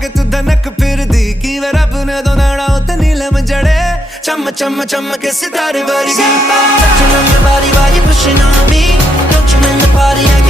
के तू धनक फिर दी की वे रब ने दोनाड़ा उते नीलम जड़े चम चम चम के सितारे वर्गी Touching on your body while you're pushing on me Don't you in the party, I